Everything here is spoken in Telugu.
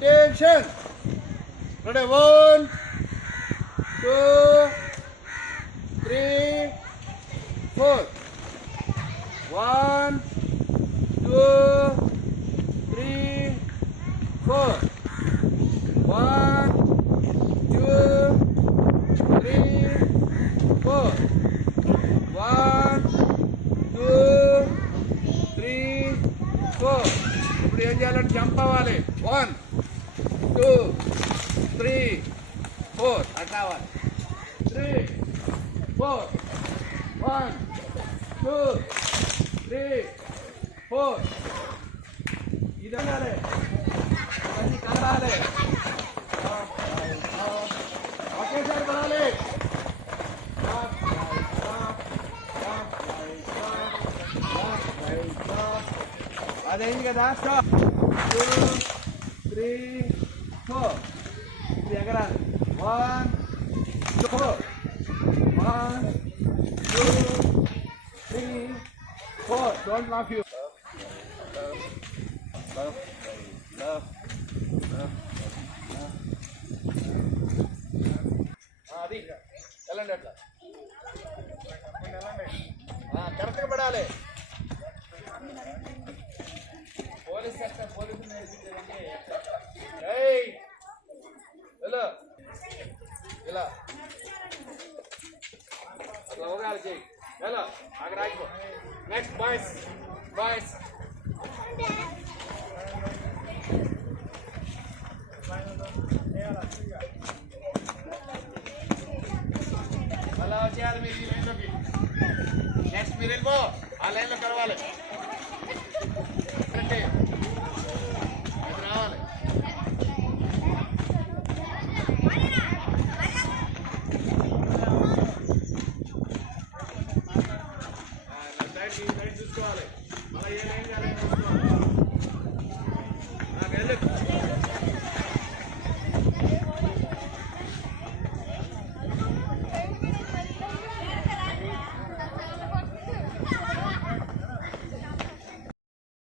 Attention. Ready? 1, 2, 3, 4. 1, 2, 3, 4. 1, 2, 3, 4. 1, 2, 3, 4. ఇప్పుడు ఏం చేయాలంటే జంప్ అవ్వాలి. 1, 2, 3, 4 అట్లా అవ్వాలి. 3, 4. 1, 2, 3, 4. ఇది అనాలి, అన్నీ కదలాలి, ఒకేసారి పడాలి. అదేంటి కదా, స్టాప్. 2, 3, 4. ఇది ఎగరాలి. 1, 2, 1, 2, 3, 4. Don't laugh you. అది వెళ్ళండి అట్లా కరెక్ట్గా పడాలి. పోలీస్ సెక్టర్ పోలీసు నేర్పించేదండి. ఇలా ఇలా అట్లా ఒకగాలి చెయ్యి. ఎలా అక్కడ ఆగిపో. నెక్స్ట్ బాయ్స్ బాయ్స్ అలా వచ్చేయాలి మీరు ఈ లైన్లోకి. నెక్స్ట్ మీరు వెళ్ళిపో, ఆ లైన్లో కలవాలి. అంటే ఇది రావాలి. సైడ్ చూసుకోవాలి. మళ్ళీ ఏ లైన్ చూసుకోవాలి. నాకు వెళ్ళి